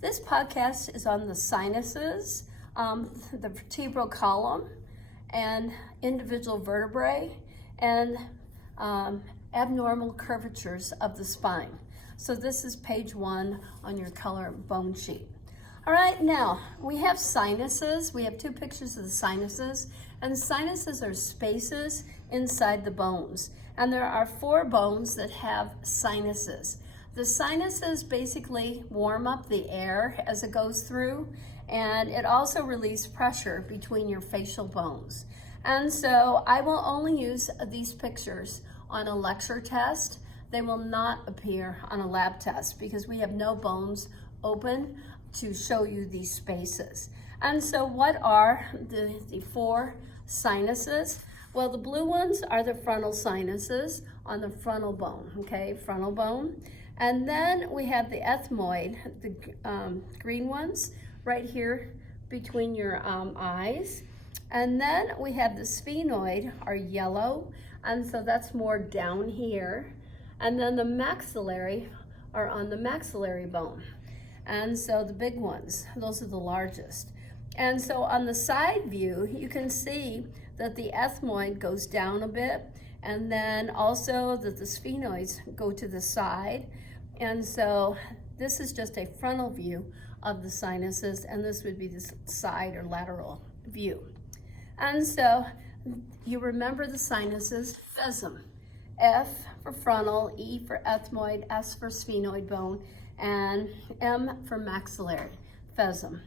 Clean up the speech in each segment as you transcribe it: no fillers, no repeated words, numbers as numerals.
This podcast is on the sinuses, the vertebral column, and individual vertebrae, and abnormal curvatures of the spine. So this is page 1 on your color bone sheet. All right, now we have sinuses. We have 2 pictures of the sinuses, and sinuses are spaces inside the bones. And there are 4 bones that have sinuses. The sinuses basically warm up the air as it goes through, and it also relieves pressure between your facial bones. And so I will only use these pictures on a lecture test. They will not appear on a lab test because we have no bones open to show you these spaces. And so what are the 4 sinuses? Well, the blue ones are the frontal sinuses on the frontal bone, okay, frontal bone. And then we have the ethmoid, the green ones, right here between your eyes. And then we have the sphenoid, are yellow, and so that's more down here. And then the maxillary are on the maxillary bone. And so the big ones, those are the largest. And so on the side view, you can see that the ethmoid goes down a bit, and then also that the sphenoids go to the side. And so this is just a frontal view of the sinuses, and this would be the side or lateral view. And so you remember the sinuses, physm, F for frontal, E for ethmoid, S for sphenoid bone, and M for maxillary, physm.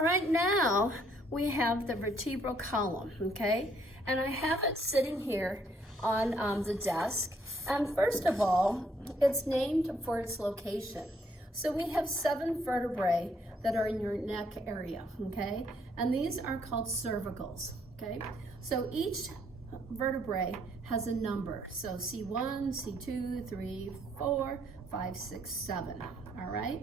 All right, now we have the vertebral column, okay? And I have it sitting here on the desk. And first of all, it's named for its location. So we have 7 vertebrae that are in your neck area, okay? And these are called cervicals, okay? So each vertebrae has a number. So C1, C2, 3, 4, 5, 6, 7, all right?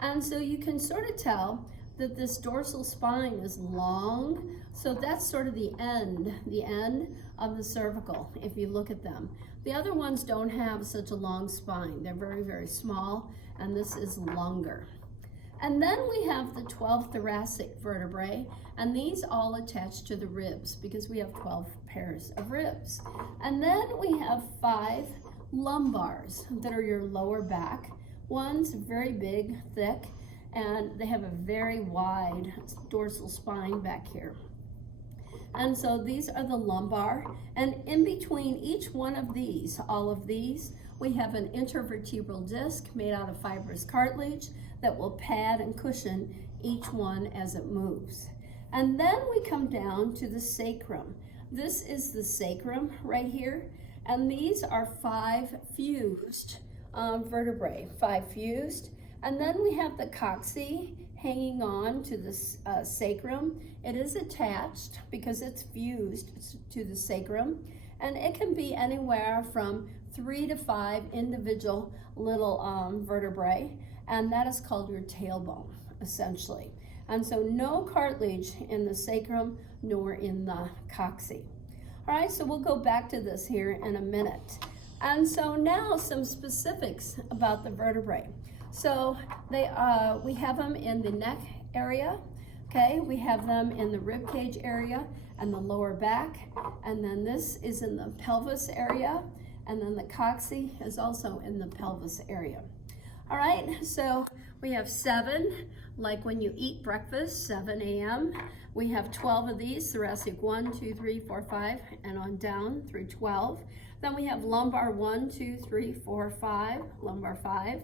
And so you can sort of tell that this dorsal spine is long, so that's sort of the end of the cervical, if you look at them. The other ones don't have such a long spine. They're very, very small, and this is longer. And then we have the 12 thoracic vertebrae, and these all attach to the ribs because we have 12 pairs of ribs. And then we have 5 lumbars that are your lower back. One's very big, thick, and they have a very wide dorsal spine back here. And so these are the lumbar, and in between each one of these, all of these, we have an intervertebral disc made out of fibrous cartilage that will pad and cushion each one as it moves. And then we come down to the sacrum. This is the sacrum right here, and these are 5 fused vertebrae, 5 fused. And then we have the coccyx hanging on to the sacrum. It is attached because it's fused to the sacrum, and it can be anywhere from 3 to 5 individual little vertebrae, and that is called your tailbone, essentially. And so no cartilage in the sacrum nor in the coccyx. All right, so we'll go back to this here in a minute. And so now some specifics about the vertebrae. So we have them in the neck area, okay? We have them in the rib cage area and the lower back, and then this is in the pelvis area, and then the coccyx is also in the pelvis area. All right, so we have 7, like when you eat breakfast, 7 a.m. We have 12 of these, thoracic 1, 2, 3, 4, 5, and on down through 12. Then we have lumbar 1, 2, 3, 4, 5, lumbar 5.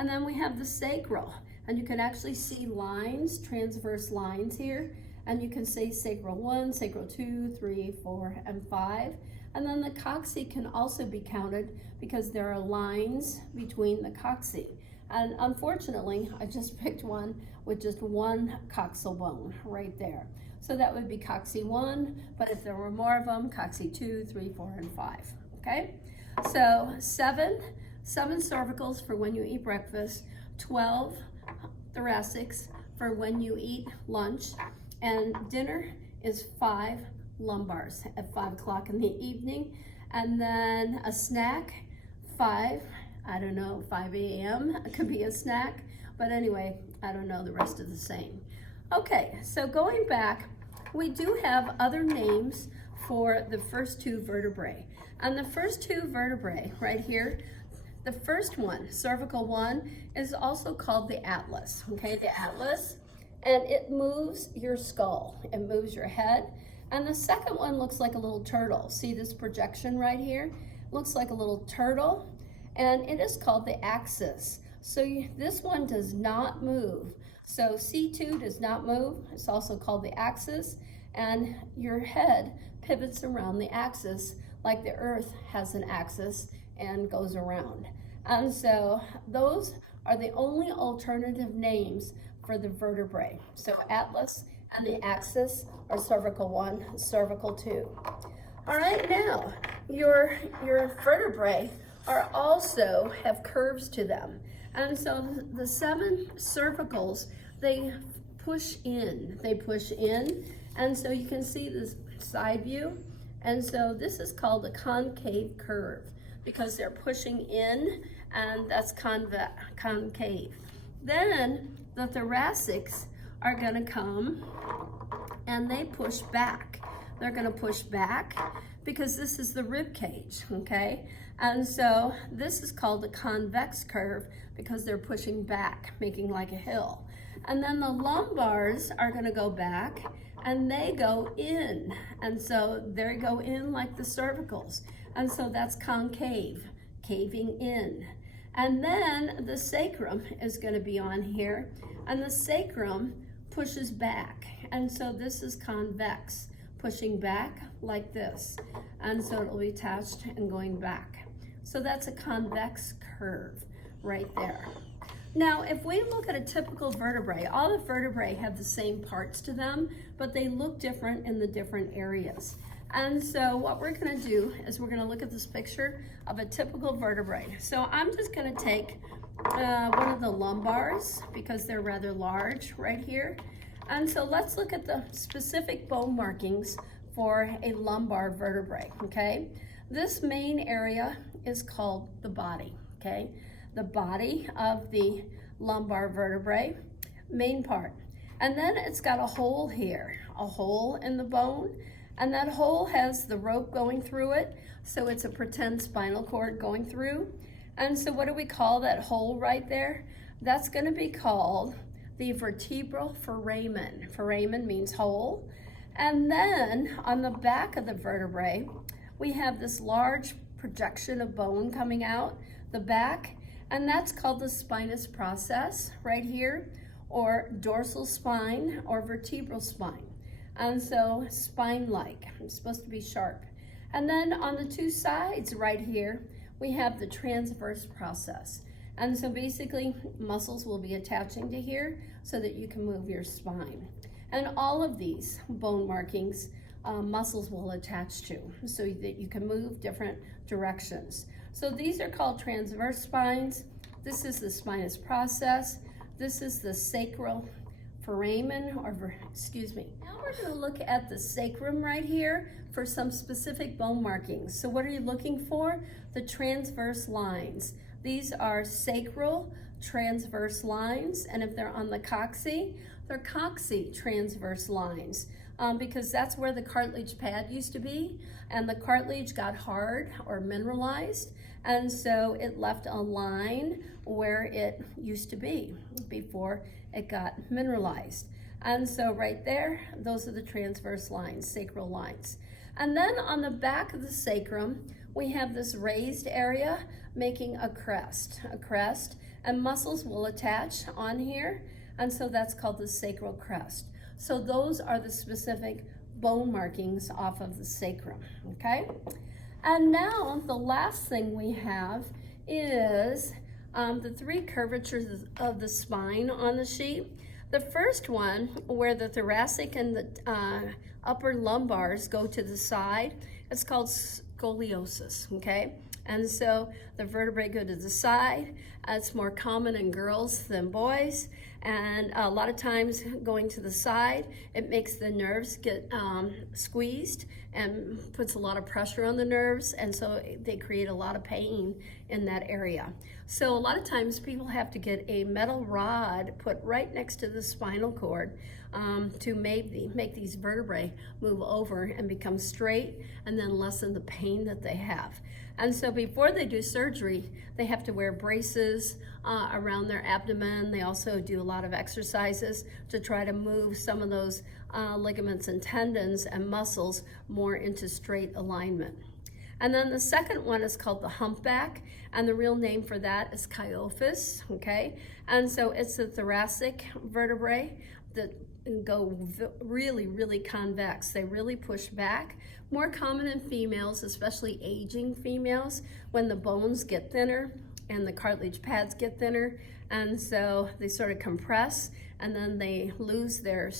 And then we have the sacral, and you can actually see lines, transverse lines here, and you can say sacral 1, sacral 2, 3, 4, and 5. And then the coccyx can also be counted because there are lines between the coccyx. And unfortunately, I just picked one with just 1 coxal bone right there. So that would be coccyx 1, but if there were more of them, coccyx 2, 3, 4, and 5, okay? So 7 cervicals for when you eat breakfast, 12 thoracics for when you eat lunch, and dinner is 5 lumbars at 5 o'clock in the evening, and then a snack, 5 I don't know, 5 a.m. It could be a snack, but anyway, I don't know, the rest of the same. Okay, so going back, we do have other names for the first two vertebrae. And the first two vertebrae right here, the first one, cervical one, is also called the atlas, okay, the atlas, and it moves your skull, it moves your head. And the second one looks like a little turtle. See this projection right here? Looks like a little turtle, and it is called the axis. So this one does not move. So C2 does not move. It's also called the axis, and your head pivots around the axis like the earth has an axis and goes around. And so those are the only alternative names for the vertebrae. So atlas and the axis are cervical 1, cervical 2. All right, now your vertebrae are also have curves to them. And so the 7 cervicals, they push in, and so you can see this side view. And so this is called a concave curve because they're pushing in, and that's concave. Then the thoracics are gonna come and they push back. They're gonna push back because this is the rib cage, okay? And so this is called a convex curve because they're pushing back, making like a hill. And then the lumbars are gonna go back and they go in. And so they go in like the cervicals. And so that's concave, caving in. And then the sacrum is gonna be on here, and the sacrum pushes back. And so this is convex, pushing back like this. And so it'll be attached and going back. So that's a convex curve right there. Now, if we look at a typical vertebrae, all the vertebrae have the same parts to them, but they look different in the different areas. And so what we're gonna do is we're gonna look at this picture of a typical vertebrae. So I'm just gonna take one of the lumbars because they're rather large right here. And so let's look at the specific bone markings for a lumbar vertebrae, okay? This main area is called the body, okay? The body of the lumbar vertebrae, main part. And then it's got a hole here, a hole in the bone, and that hole has the rope going through it, so it's a pretend spinal cord going through. And so what do we call that hole right there? That's gonna be called the vertebral foramen. Foramen means hole. And then on the back of the vertebrae, we have this large projection of bone coming out the back, and that's called the spinous process right here, or dorsal spine or vertebral spine. And so spine-like, it's supposed to be sharp. And then on the 2 sides right here, we have the transverse process. And so basically muscles will be attaching to here so that you can move your spine. And all of these bone markings, muscles will attach to so that you can move different directions. So these are called transverse spines. This is the spinous process. This is the sacral foramen, Now we're gonna look at the sacrum right here for some specific bone markings. So what are you looking for? The transverse lines. These are sacral transverse lines, and if they're on the coccyx, they're coccyx transverse lines, because that's where the cartilage pad used to be, and the cartilage got hard or mineralized, and so it left a line where it used to be before it got mineralized. And so right there, those are the transverse lines, sacral lines. And then on the back of the sacrum, we have this raised area making a crest, and muscles will attach on here, and so that's called the sacral crest. So those are the specific bone markings off of the sacrum, okay? And now the last thing we have is the 3 curvatures of the spine on the sheet. The first one, where the thoracic and the upper lumbars go to the side, it's called scoliosis, okay? And so the vertebrae go to the side. It's more common in girls than boys. And a lot of times going to the side, it makes the nerves get squeezed and puts a lot of pressure on the nerves, and so they create a lot of pain in that area. So a lot of times people have to get a metal rod put right next to the spinal cord to make these vertebrae move over and become straight, and then lessen the pain that they have. And so before they do surgery, they have to wear braces around their abdomen. They also do a lot of exercises to try to move some of those ligaments and tendons and muscles more into straight alignment. And then the second one is called the humpback, and the real name for that is Kyphus, okay? And so it's the thoracic vertebrae that go really, really convex. They really push back. More common in females, especially aging females, when the bones get thinner and the cartilage pads get thinner, and so they sort of compress, and then they lose their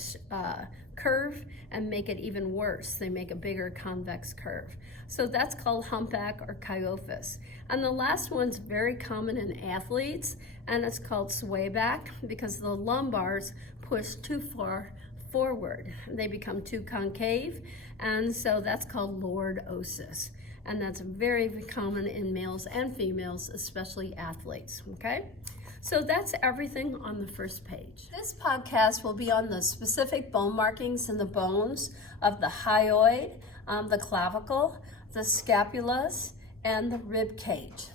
curve and make it even worse. They make a bigger convex curve. So that's called humpback or Kyphus. And the last one's very common in athletes, and it's called swayback because the lumbars push too far forward. They become too concave, and so that's called lordosis. And that's very common in males and females, especially athletes, okay? So that's everything on the first page. This podcast will be on the specific bone markings in the bones of the hyoid, the clavicle, the scapulas, and the rib cage.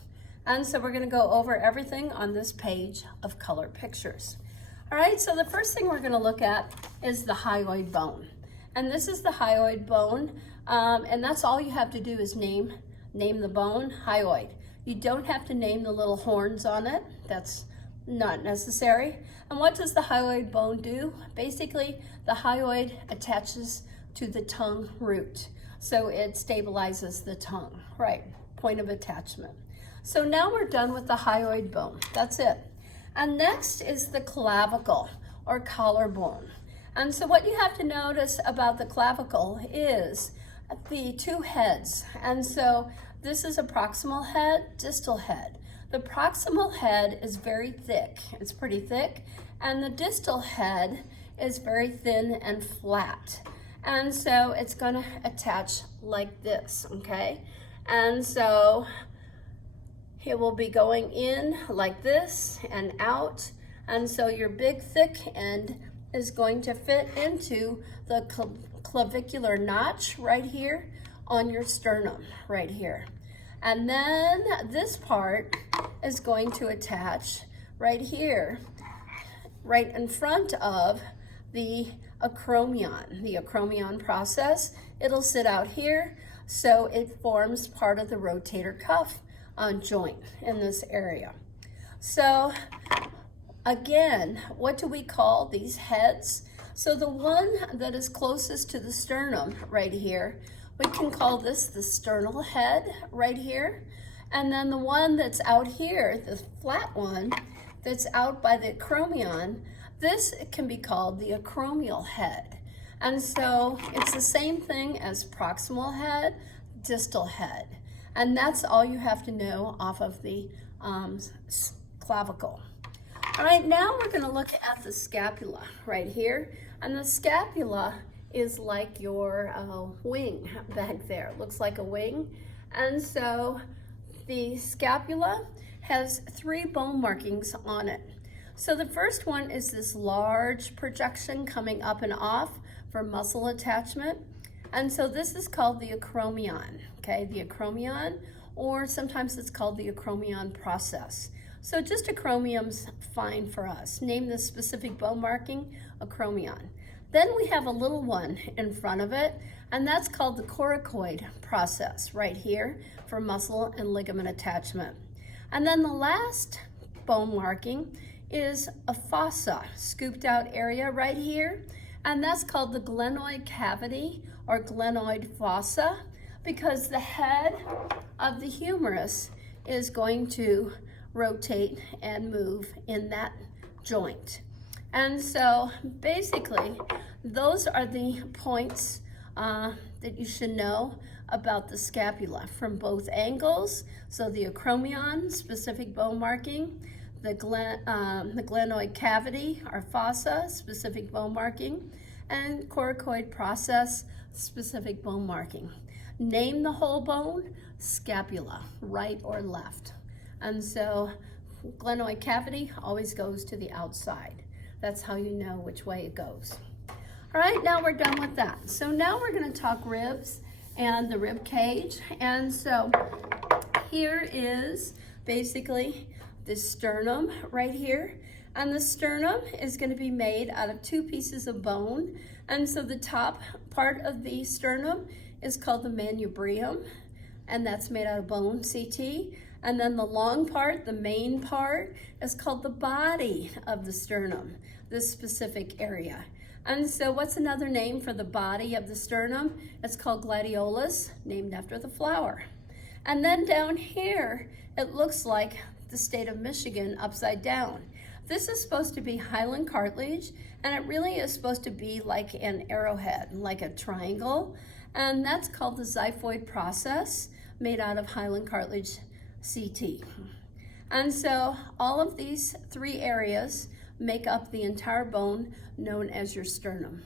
And so we're gonna go over everything on this page of color pictures. All right, so the first thing we're gonna look at is the hyoid bone. And this is the hyoid bone, and that's all you have to do is name the bone, hyoid. You don't have to name the little horns on it. That's not necessary. And what does the hyoid bone do? Basically, the hyoid attaches to the tongue root. So it stabilizes the tongue, right? Point of attachment. So now we're done with the hyoid bone. That's it. And next is the clavicle or collarbone. And so what you have to notice about the clavicle is the two heads. And so this is a proximal head, distal head. The proximal head is very thick. It's pretty thick. And the distal head is very thin and flat. And so it's gonna attach like this, okay? And so it will be going in like this and out. And so your big thick end is going to fit into the clavicular notch right here on your sternum, right here. And then this part is going to attach right here, right in front of the acromion process. It'll sit out here, so it forms part of the rotator cuff joint in this area. So again, what do we call these heads? So the one that is closest to the sternum right here, we can call this the sternal head right here. And then the one that's out here, the flat one that's out by the acromion, this can be called the acromial head. And so it's the same thing as proximal head, distal head. And that's all you have to know off of the clavicle. All right, now we're gonna look at the scapula right here. And the scapula is like your wing back there. It looks like a wing. And so the scapula has 3 bone markings on it. So the first one is this large projection coming up and off for muscle attachment. And so this is called the acromion, okay? The acromion, or sometimes it's called the acromion process. So just acromium's fine for us. Name the specific bone marking, acromion. Then we have a little one in front of it, and that's called the coracoid process right here for muscle and ligament attachment. And then the last bone marking is a fossa, scooped out area right here, and that's called the glenoid cavity or glenoid fossa, because the head of the humerus is going to rotate and move in that joint. And so basically, those are the points that you should know about the scapula from both angles. So the acromion, specific bone marking, the glenoid cavity, or fossa, specific bone marking, and coracoid process, specific bone marking. Name the whole bone, scapula, right or left. And so glenoid cavity always goes to the outside. That's how you know which way it goes. All right, now we're done with that. So now we're going to talk ribs and the rib cage. And so here is basically the sternum right here. And the sternum is going to be made out of two pieces of bone. And so the top part of the sternum is called the manubrium, and that's made out of bone, CT. And then the long part, the main part, is called the body of the sternum, this specific area. And so what's another name for the body of the sternum? It's called gladiolus, named after the flower. And then down here, it looks like the state of Michigan upside down. This is supposed to be hyaline cartilage, and it really is supposed to be like an arrowhead, like a triangle. And that's called the xiphoid process, made out of hyaline cartilage, CT. And so all of these three areas make up the entire bone known as your sternum.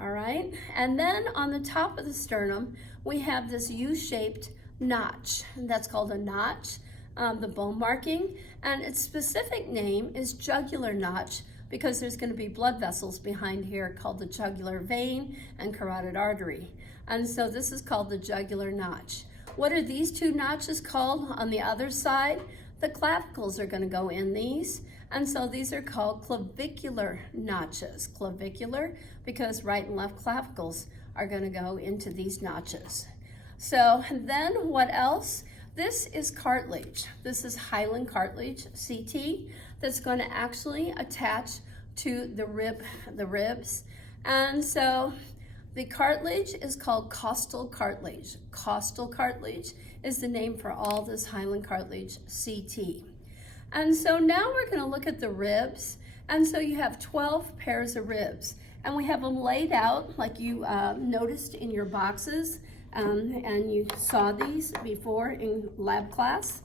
All right, and then on the top of the sternum, we have this U-shaped notch, and that's called a notch, the bone marking, and its specific name is jugular notch because there's going to be blood vessels behind here called the jugular vein and carotid artery. And so this is called the jugular notch. What are these two notches called on the other side? The clavicles are going to go in these, and so these are called clavicular notches. Clavicular because right and left clavicles are going to go into these notches. So then what else? This is cartilage. This is hyaline cartilage, CT, that's going to actually attach to the ribs. And so the cartilage is called costal cartilage. Costal cartilage is the name for all this hyaline cartilage, CT. And so now we're going to look at the ribs. And so you have 12 pairs of ribs. And we have them laid out like you noticed in your boxes. And you saw these before in lab class.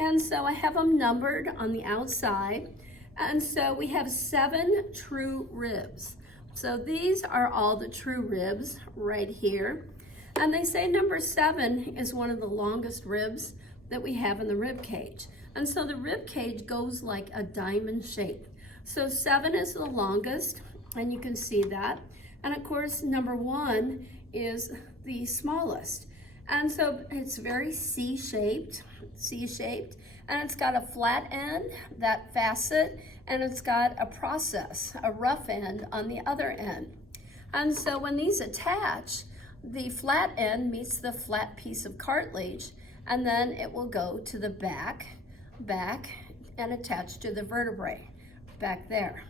And so I have them numbered on the outside. And so we have 7 true ribs. So these are all the true ribs right here. And they say number 7 is one of the longest ribs that we have in the rib cage. And so the rib cage goes like a diamond shape. So 7 is the longest, and you can see that. And of course, number 1 is the smallest. And so it's very C-shaped, and it's got a flat end, that facet, and it's got a process, a rough end on the other end. And so when these attach, the flat end meets the flat piece of cartilage, and then it will go to the back, and attach to the vertebrae back there.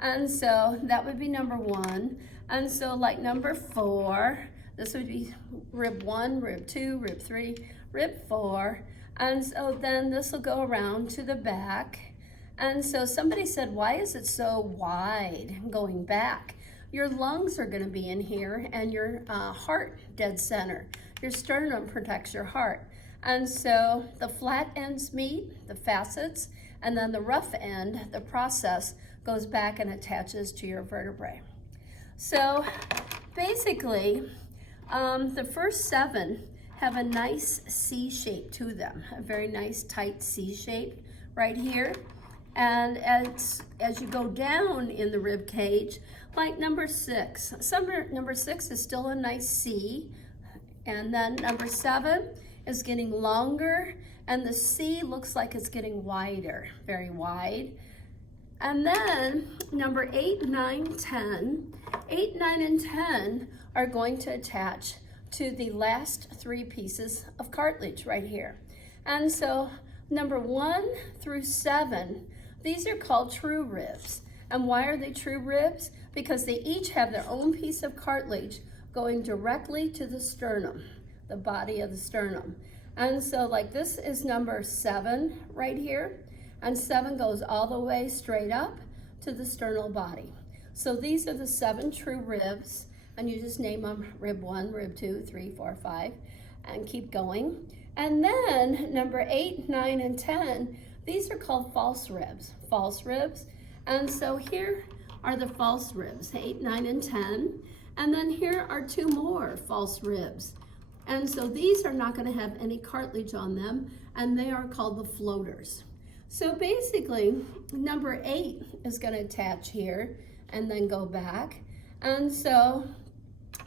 And so that would be number 1. And so like number 4, this would be rib 1, rib 2, rib 3, rib 4. And so then this will go around to the back. And so somebody said, why is it so wide going back? Your lungs are going to be in here, and your heart dead center. Your sternum protects your heart. And so the flat ends meet, the facets, and then the rough end, the process, goes back and attaches to your vertebrae. So basically, the first 7 have a nice C shape to them, a very nice tight C shape right here. And as you go down in the rib cage, like number 6, number 6 is still a nice C, and then number 7 is getting longer, and the C looks like it's getting wider, very wide. And then number 8, 9, 10, 8, 9, and 10 are going to attach to the last 3 pieces of cartilage right here. And so number 1 through 7, these are called true ribs. And why are they true ribs? Because they each have their own piece of cartilage going directly to the sternum, the body of the sternum. And so like this is number 7 right here, and 7 goes all the way straight up to the sternal body. So these are the 7 true ribs, and you just name them rib 1, rib 2, 3, 4, 5, and keep going. And then number 8, 9, and 10, these are called false ribs. And so here are the false ribs, 8, 9, and 10. And then here are 2 more false ribs. And so these are not going to have any cartilage on them, and they are called the floaters. So basically, number 8 is going to attach here and then go back. And so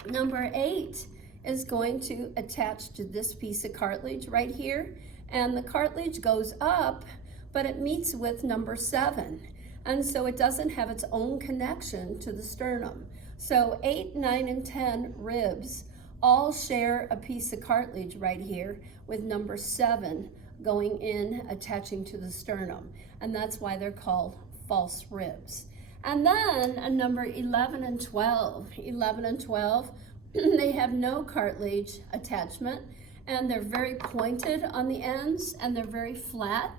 number 8 is going to attach to this piece of cartilage right here. And the cartilage goes up, but it meets with number 7. And so it doesn't have its own connection to the sternum. So 8, 9, and 10 ribs all share a piece of cartilage right here with number 7 going in, attaching to the sternum. And that's why they're called false ribs. And then number 11 and 12. 11 and 12, they have no cartilage attachment, and they're very pointed on the ends, and they're very flat.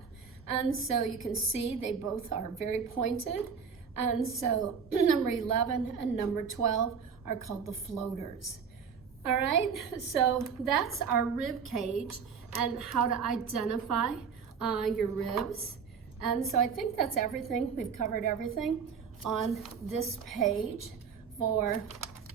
And so you can see they both are very pointed. And so number 11 and number 12 are called the floaters. All right, so that's our rib cage and how to identify your ribs. And so I think that's everything. We've covered everything on this page for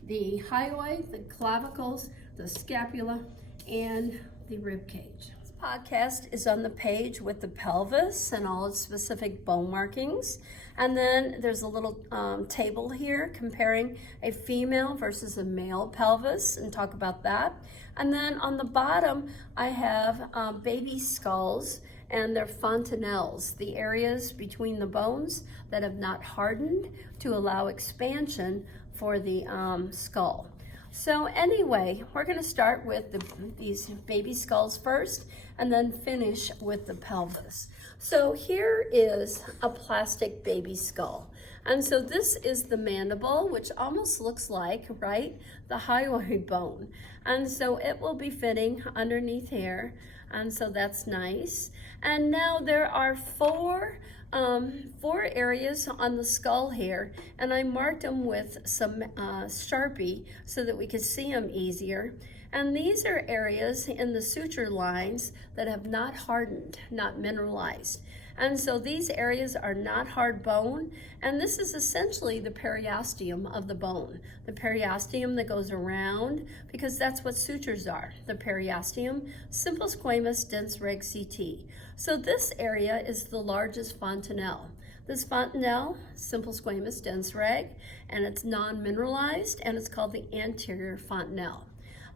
the hyoid, the clavicles, the scapula, and the rib cage. This podcast is on the page with the pelvis and all its specific bone markings. And then there's a little table here comparing a female versus a male pelvis, and talk about that. And then on the bottom, I have baby skulls and their fontanelles, the areas between the bones that have not hardened to allow expansion for the skull. So anyway, we're going to start with these baby skulls first and then finish with the pelvis. So here is a plastic baby skull. And so this is the mandible, which almost looks like, right, the hyoid bone. And so it will be fitting underneath here. And so that's nice. And now there are four areas on the skull here, and I marked them with some Sharpie so that we could see them easier. And these are areas in the suture lines that have not hardened, not mineralized. And so these areas are not hard bone, and this is essentially the periosteum of the bone. The periosteum that goes around, because that's what sutures are. The periosteum, simple squamous, dense reg CT. So this area is the largest fontanelle. This fontanelle, simple squamous, dense reg, and it's non-mineralized, and it's called the anterior fontanelle.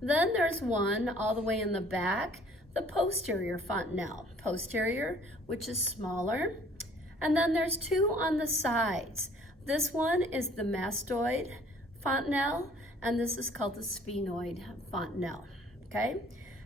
Then there's one all the way in the back, the posterior fontanelle. Posterior, which is smaller. And then there's 2 on the sides. This one is the mastoid fontanelle, and this is called the sphenoid fontanelle, okay?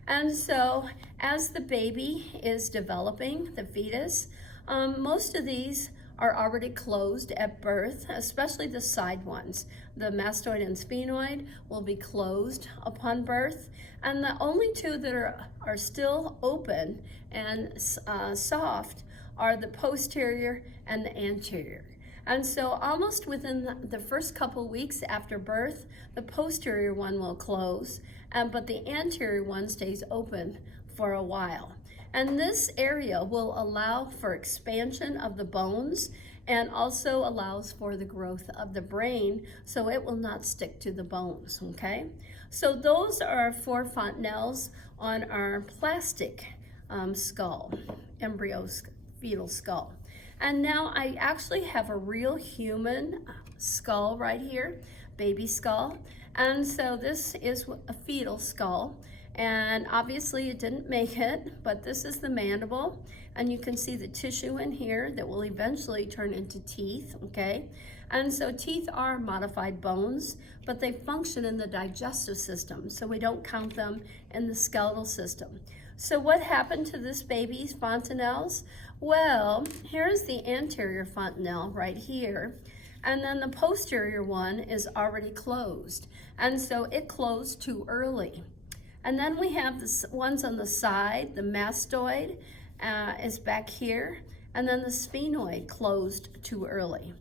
And so as the baby is developing, the fetus, most of these are already closed at birth, especially the side ones. The mastoid and sphenoid will be closed upon birth, and the only 2 that are still open and soft are the posterior and the anterior. And so almost within the first couple weeks after birth, the posterior one will close, but the anterior one stays open for a while. And this area will allow for expansion of the bones and also allows for the growth of the brain, so it will not stick to the bones, okay? So those are our 4 fontanelles on our plastic skull, fetal skull. And now I actually have a real human skull right here, baby skull. And so this is a fetal skull. And obviously it didn't make it, but this is the mandible. And you can see the tissue in here that will eventually turn into teeth, okay? And so teeth are modified bones, but they function in the digestive system, so we don't count them in the skeletal system. So what happened to this baby's fontanelles? Well, here's the anterior fontanelle right here, and then the posterior one is already closed. And so it closed too early. And then we have the ones on the side, the mastoid is back here, and then the sphenoid closed too early.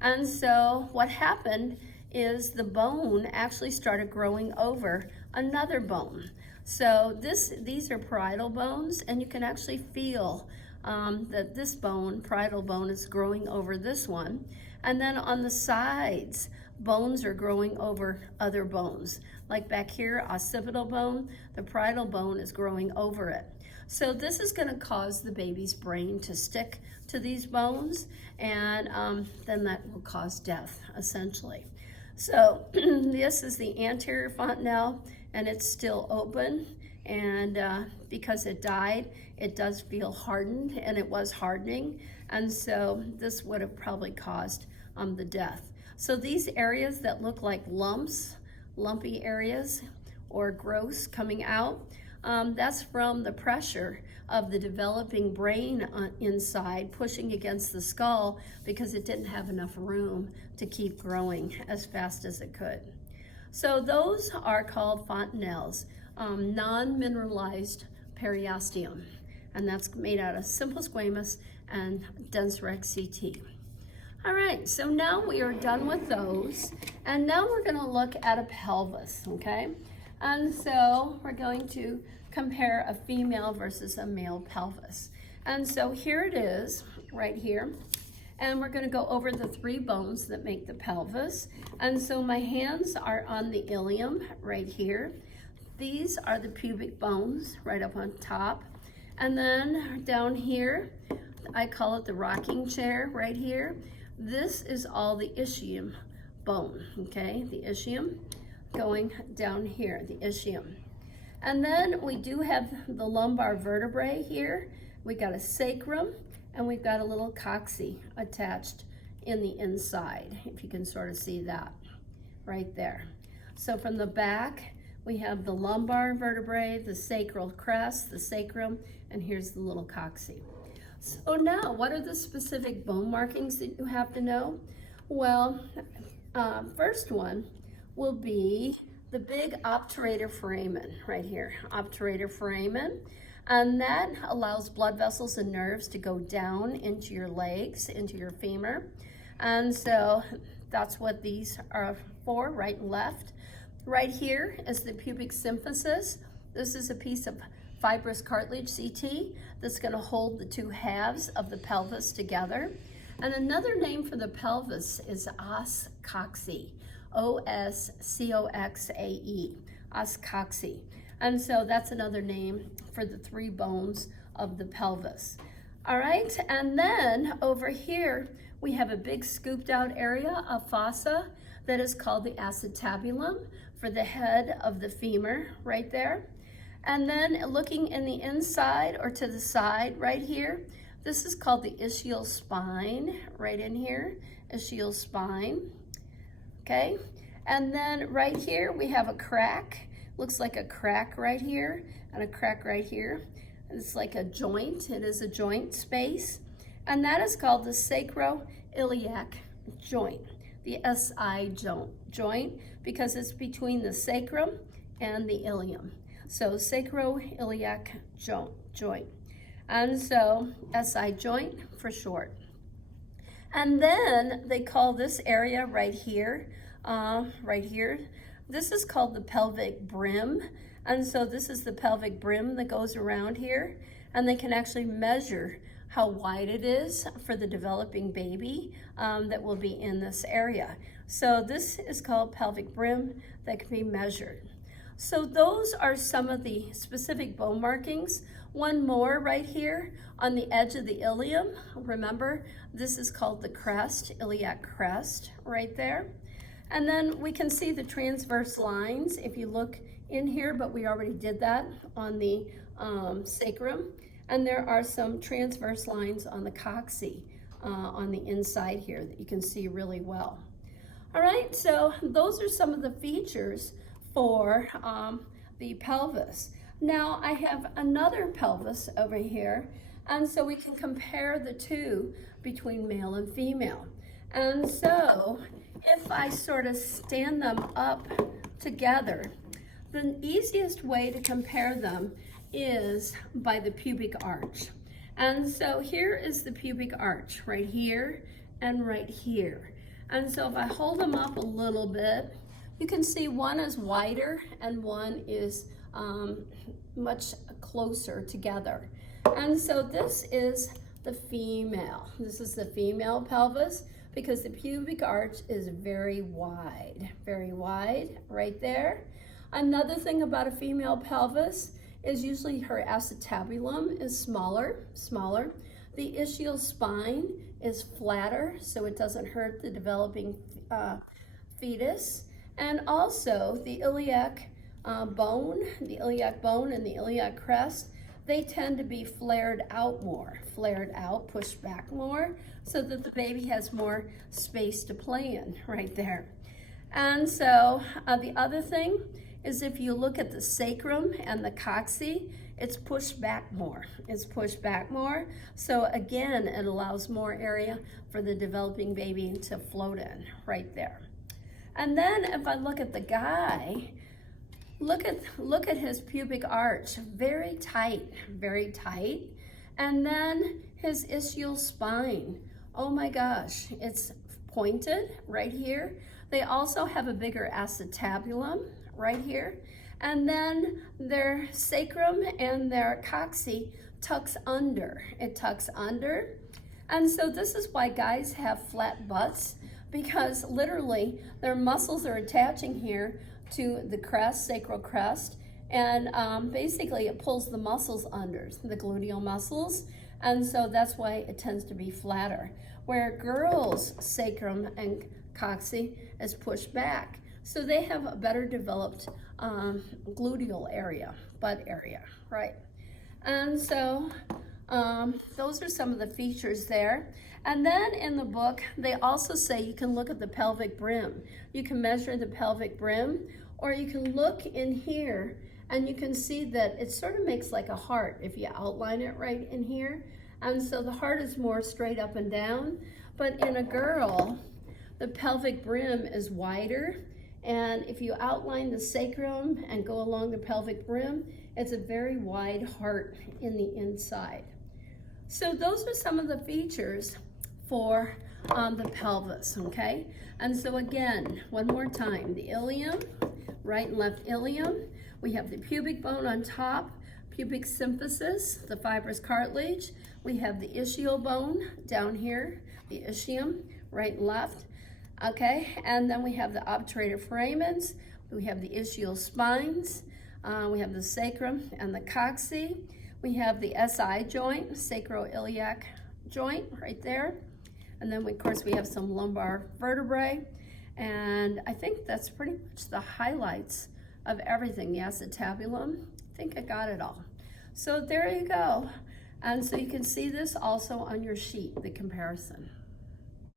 And so what happened is the bone actually started growing over another bone. So these are parietal bones, and you can actually feel that this bone, parietal bone, is growing over this one. And then on the sides, bones are growing over other bones. Like back here, occipital bone, the parietal bone is growing over it. So this is going to cause the baby's brain to stick to these bones, and then that will cause death, essentially. So this is the anterior fontanelle, and it's still open, and because it died, it does feel hardened, and it was hardening, and so this would have probably caused the death. So these areas that look like lumps, lumpy areas, or growths coming out, that's from the pressure of the developing brain inside pushing against the skull because it didn't have enough room to keep growing as fast as it could. So those are called fontanelles, non-mineralized periosteum, and that's made out of simple squamous and dense rec CT. All right, so now we are done with those, and now we're going to look at a pelvis, okay? And so we're going to compare a female versus a male pelvis. And so here it is, right here. And we're going to go over the 3 bones that make the pelvis. And so my hands are on the ilium right here. These are the pubic bones right up on top. And then down here, I call it the rocking chair right here. This is all the ischium bone, okay? The ischium going down here, the ischium. And then we do have the lumbar vertebrae here. We got a sacrum, and we've got a little coccyx attached in the inside, if you can sort of see that right there. So from the back, we have the lumbar vertebrae, the sacral crest, the sacrum, and here's the little coccyx. So now, what are the specific bone markings that you have to know? Well, first one will be the big obturator foramen right here, obturator foramen, and that allows blood vessels and nerves to go down into your legs, into your femur, and so that's what these are for, right and left. Right here is the pubic symphysis. This is a piece of fibrous cartilage, CT, that's going to hold the 2 halves of the pelvis together. And another name for the pelvis is os coxae, O-S-C-O-X-A-E, os coxae. And so that's another name for the 3 bones of the pelvis. All right, and then over here, we have a big scooped out area of fossa that is called the acetabulum for the head of the femur right there. And then looking in the inside or to the side right here, this is called the ischial spine right in here, ischial spine, okay? And then right here we have a crack, looks like a crack right here and a crack right here. It's like a joint, it is a joint space. And that is called the sacroiliac joint, the SI joint, because it's between the sacrum and the ilium. So sacroiliac joint. And so SI joint for short. And then they call this area right here, this is called the pelvic brim. And so this is the pelvic brim that goes around here. And they can actually measure how wide it is for the developing baby that will be in this area. So this is called pelvic brim that can be measured. So those are some of the specific bone markings. One more right here on the edge of the ilium. Remember, this is called the crest, iliac crest right there. And then we can see the transverse lines if you look in here, but we already did that on the sacrum. And there are some transverse lines on the coccyx on the inside here that you can see really well. All right, so those are some of the features for the pelvis. Now I have another pelvis over here, and so we can compare the 2 between male and female. And so if I sort of stand them up together, the easiest way to compare them is by the pubic arch. And so here is the pubic arch right here and right here. And so if I hold them up a little bit, you can see one is wider and one is much closer together. And so this is the female. This is the female pelvis because the pubic arch is very wide right there. Another thing about a female pelvis is usually her acetabulum is smaller. The ischial spine is flatter, so it doesn't hurt the developing fetus. And also the iliac bone and the iliac crest, they tend to be flared out, pushed back more, so that the baby has more space to play in right there. And so the other thing is if you look at the sacrum and the coccyx, it's pushed back more. So again, it allows more area for the developing baby to float in right there. And then if I look at the guy, look at his pubic arch, very tight. And then his ischial spine, oh my gosh, it's pointed right here. They also have a bigger acetabulum right here. And then their sacrum and their coccyx tucks under. It tucks under. And so this is why guys have flat butts, because literally their muscles are attaching here to the crest, sacral crest, and basically it pulls the muscles under, the gluteal muscles, and so that's why it tends to be flatter. Where girls' sacrum and coccyx is pushed back, so they have a better developed gluteal area, butt area, right? And so those are some of the features there. And then in the book, they also say you can look at the pelvic brim. You can measure the pelvic brim, or you can look in here and you can see that it sort of makes like a heart if you outline it right in here. And so the heart is more straight up and down, but in a girl, the pelvic brim is wider. And if you outline the sacrum and go along the pelvic brim, it's a very wide heart in the inside. So those are some of the features for the pelvis, okay? And so again, one more time, the ilium, right and left ilium. We have the pubic bone on top, pubic symphysis, the fibrous cartilage. We have the ischial bone down here, the ischium, right and left, okay? And then we have the obturator foramens. We have the ischial spines. We have the sacrum and the coccyx. We have the SI joint, sacroiliac joint right there. And then, of course, we have some lumbar vertebrae. And I think that's pretty much the highlights of everything. The acetabulum, I think I got it all. So there you go. And so you can see this also on your sheet, the comparison.